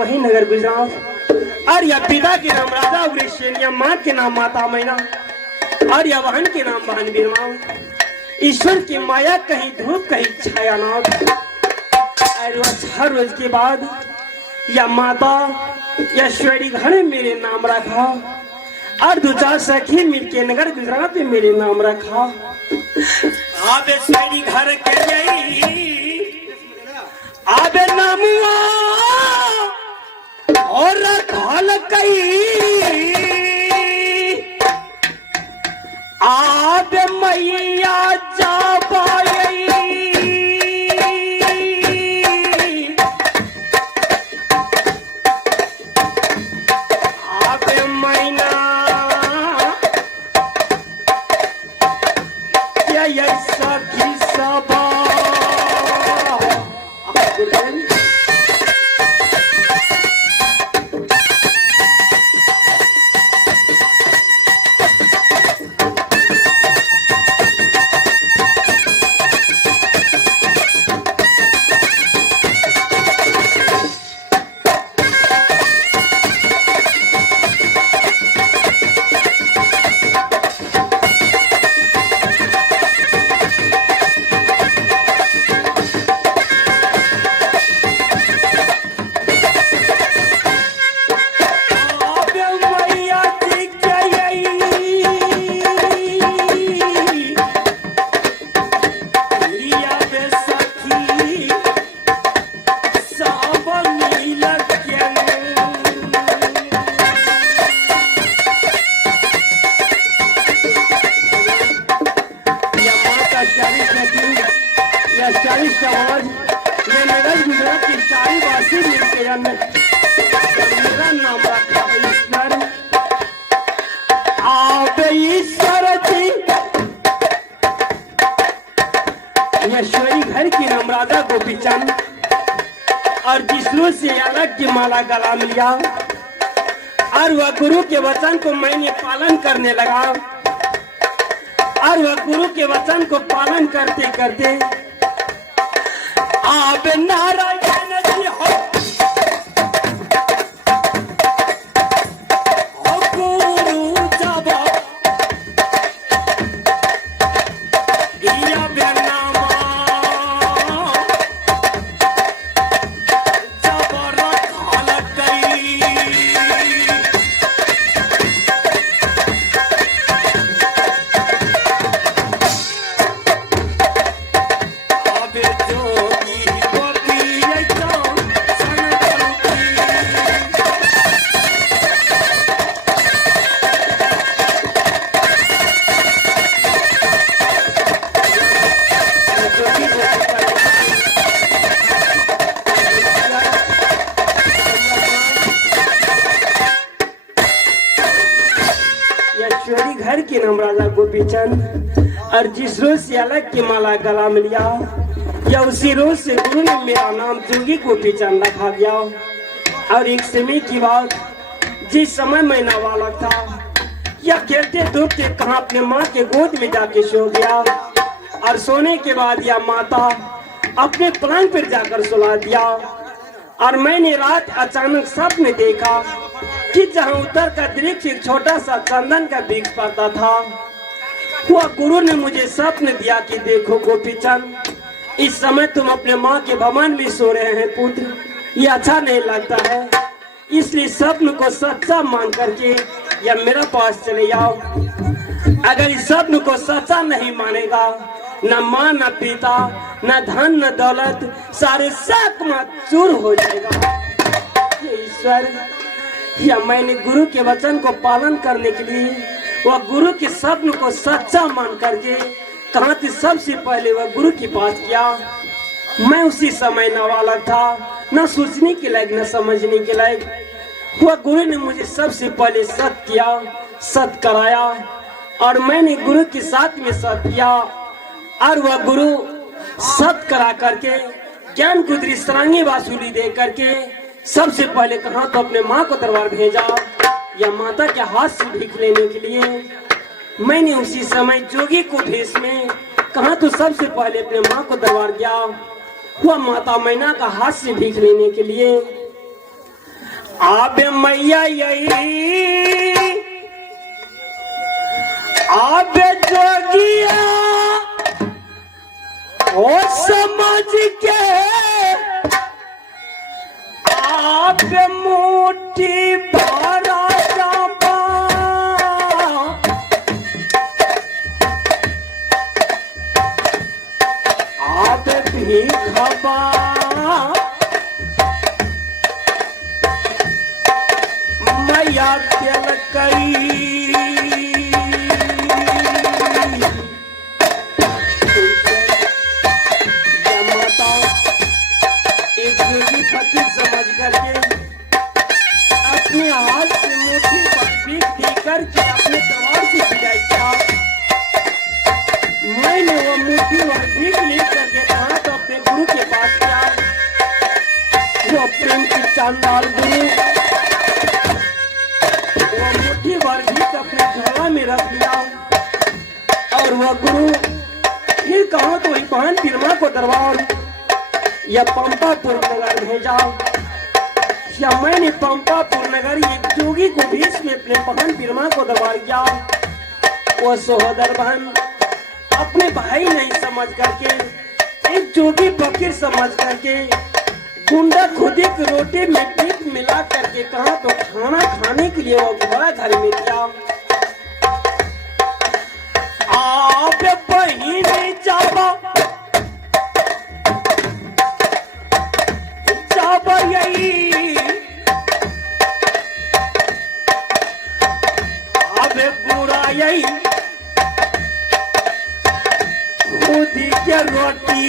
वही नगर गुजरात। और या पिता के नाम राजा उग्रसेन, या माँ के नाम माता मैना, और या वाहन के नाम वाहन बीरमा। ईश्वर की माया कहीं धूप कहीं छाया नाथ। और हर रोज के बाद या माता या श्वेरी घर मेरे नाम रखा, और दो चार सखी मिलके नगर गुजरात में मेरे नाम रखा। आबे श्वेरी घर के आबे नामुआ और घाल कई आबे मैया जा पाई आबे मैना क्या ऐसा की सबा ईश्वरी घर की नाम राजा गोपीचंद, और जिसरू से अलग की माला गला लिया, और वह गुरु के वचन को मैंने पालन करने लगा। और वह गुरु के वचन को पालन करते करते आप नारायण जी हो गुरु जब या बेनामा जब रखल कई घर के नाम राजा गोपीचंद, और जिस रोज से अलग की माला गला में लिया, या उसी रोज से गुरु ने मेरा नाम जोगी गोपीचंद रखा गया। और एक समय की बात, जिस समय मैं नाबालग था, या खेलते धूपते कहाँ अपने माँ के गोद में जाके सो गया, और सोने के बाद या माता अपने पलंग पर जाकर सुला दिया। और मैंने रात अचानक सपने देखा कि जहाँ उत्तर का दृश्य एक छोटा सा चंदन का वृक्ष पड़ता था, वह गुरु ने मुझे स्वप्न दिया कि देखो गोपीचंद, इस समय तुम अपने माँ के भवन में सो रहे हैं पुत्र, ये अच्छा नहीं लगता है, इसलिए स्वप्न को सच्चा मान करके या मेरे पास चले जाओ। अगर इस स्वप्न को सच्चा नहीं मानेगा, न माँ न पिता न धन न दौलत, सारे साकमा चूर हो जाएगा। ईश्वर, या मैंने गुरु के वचन को पालन करने के लिए वह गुरु के स्वप्न को सच्चा मान करके कहाँ थी, सबसे पहले वह गुरु के पास किया। मैं उसी समय नाबालग था, न सोचने के लायक न समझने के लायक। वह गुरु ने मुझे सबसे पहले सत किया, सत कराया, और मैंने गुरु के साथ में सत किया। और वह गुरु सत करा करके ज्ञान को दृष्टांगी वसूली दे करके सबसे पहले कहा तो अपने माँ को दरबार भेजा, या माता के हाथ से भीख लेने के लिए। मैंने उसी समय जोगी को भेष में कहा तो सबसे पहले अपने माँ को दरबार गया, वह माता मैना का हाथ से भीख लेने के लिए। आबे मैया यही आबे जोगिया ओ समझ के आबे मुट्ठी भरा जाबा आबे भीखबा मैया दिल कई फकीर समझ करके अपने हाथ से मुट्ठी पर भीख देकर के अपने तलवार से विदाई किया। मैंने वो मुट्ठी और भीख लेकर के कहा तो अपने गुरु के पास गया। वो प्रेम की चांदाल गुरु वो मुट्ठी भर भीख अपने झोला में रख लिया और वह गुरु फिर कहा तो वही बहन बिरमा को दरबार या पंपापुर नगर भेजा। या मैंने पंपापुर नगर एक जोगी को भेष में अपने बहन बिरमा को दरबार किया। वो सहोदर बहन अपने भाई नहीं समझ करके एक जोगी फकीर समझ करके गुंडा खुदी की रोटी में टीप मिला करके कहा तो खाना खाने के लिए वो घोड़ा घर में गया। आप बही नहीं जाबा यही अबे बुरा यही खुदी के रोटी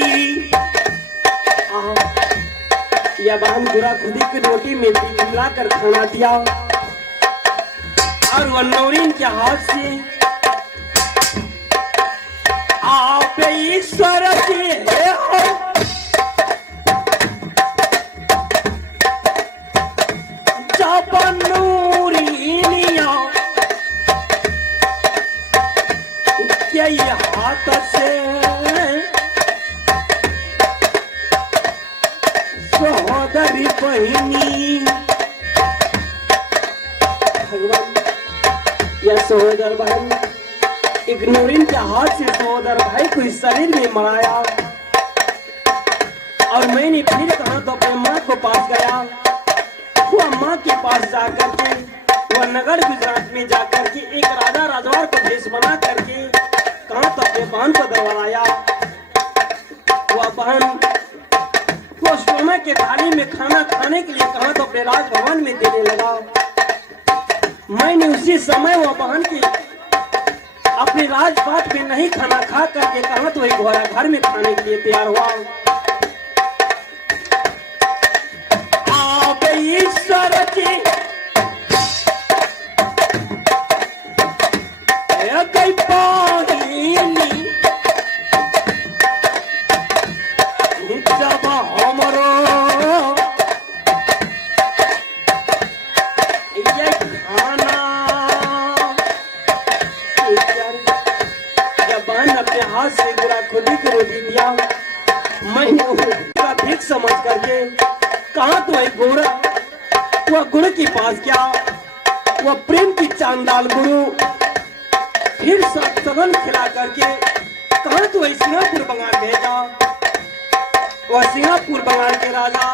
या बहन बुरा खुदी की रोटी में मिला कर खाना दिया और वह नौरीन के हाथ से आप ईश्वर के हो हाथ से सहोदरी बहिनी भगवान या सहोदर बहन एक नूरीन के हाथ से सहोदर भाई को इस शरीर में मराया। और मैंने फिर कहा तो अपने माँ को पास गया। वो माँ के पास जाकर के वह नगर गुजरात में जाकर के एक राजा राजवार को भेष बना करके कहा तो अपने बहन को दरबार आया। वह बहन वो सोना के थाली में खाना खाने के लिए कहा तो अपने राजभवन में देने लगा। मैंने उसी समय वह बहन की अपने राजपाट में नहीं खाना खा करके कहा तो एक घोड़ा घर में खाने के लिए तैयार हुआ। आप ईश्वर की कई जब हमरो ये खाना जब बहन अपने हाथ से गुरा खुदी की रोटी दिया। मैंने उसका भीख समझ करके कहा तो एक घोड़ा वह गुरु के पास गया। वह प्रेम की चांदाल गुरु फिर सब सदन खिला करके कहा तो वही सिंगापुर बंगाल भेजा। वह सिंगापुर बंगाल के राजा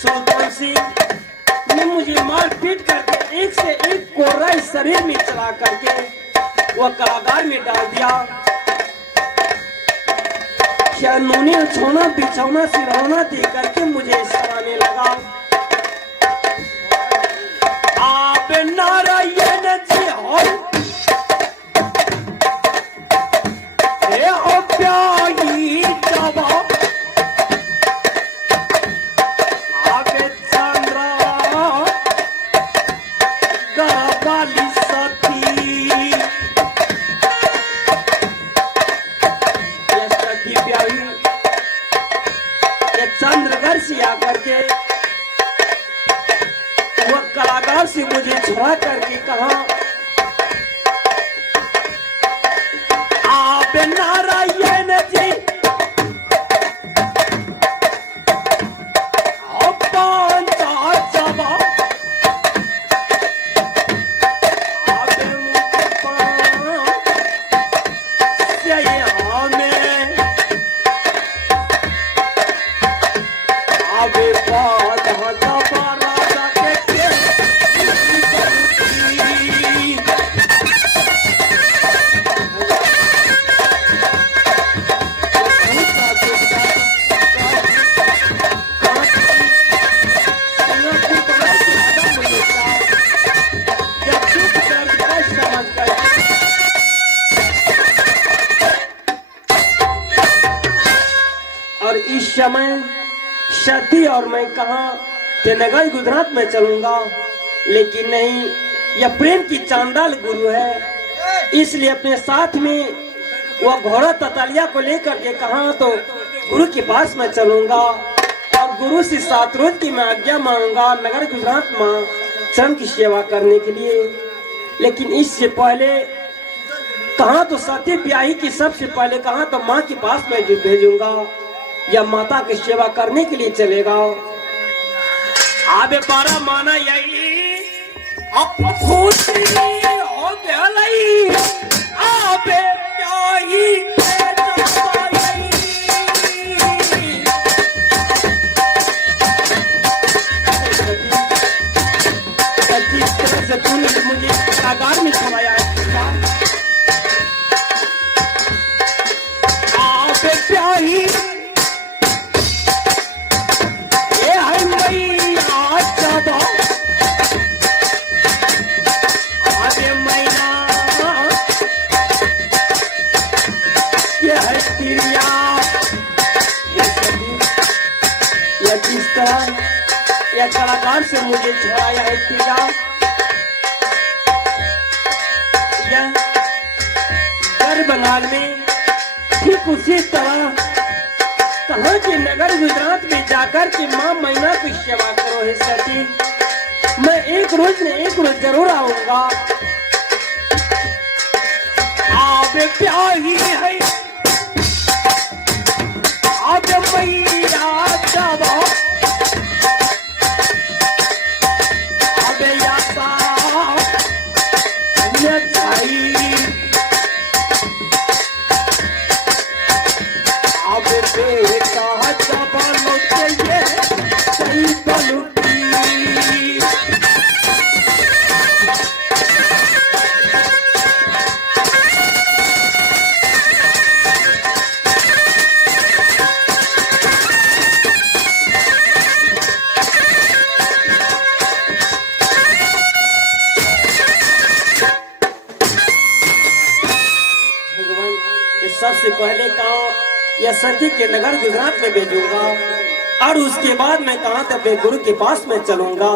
सुल्तान सिंह ने मुझे मार पीट करके एक से एक कोर्रा इस शरीर में चला करके वह कारागार में डाल दिया। क्या नूने छोना बिछौना सिरौना दे करके मुझे सराहने लगा। आप नारायण जी हो प्यारी जबा आगे चंद्रा गरबाली सती ये सती प्यारी ये चंद्रगढ़ से आकर के वह कलाकार से मुझे छुड़ा करके कहा आप नारायण जी पांच या मैं सती और मैं कहा ते नगर गुजरात में चलूंगा, लेकिन नहीं, यह प्रेम की चांडाल गुरु है, इसलिए अपने साथ में वह घोड़ा ततालिया को लेकर के कहा तो गुरु के पास में चलूंगा और गुरु से 7 रोज की मैं आज्ञा मांगूंगा नगर गुजरात में चरण की सेवा करने के लिए। लेकिन इससे पहले कहा तो सती ब्याही की सबसे पहले कहा तो माँ के पास में भेजूंगा या माता की सेवा करने के लिए चलेगा। आबे बारा माना यही अब खुशी हो गया नहीं, आबे ब्याही जिस तरह से तूने मुझे कागार में छुड़ाया है, आबे ब्याही ये है मैया जब आबे मैया ये है तिरिया, ये किस तरह यह कलाकार से मुझे छुड़ाया है तिरिया। यह गढ़ बंगाल में ठीक उसी तरह कहा कि नगर गुजरात में जाकर के माँ मैना की सेवा करो है सती, मैं एक रोज जरूर आऊंगा। आबे प्याही है आबे मैया जब आबे यासा ये छाई आबे बेटा जब लौटे सही बलुकी। सबसे पहले कहा यह सती के नगर गुजरात में भेजूंगा और उसके बाद मैं कहा तब गुरु के पास में चलूंगा।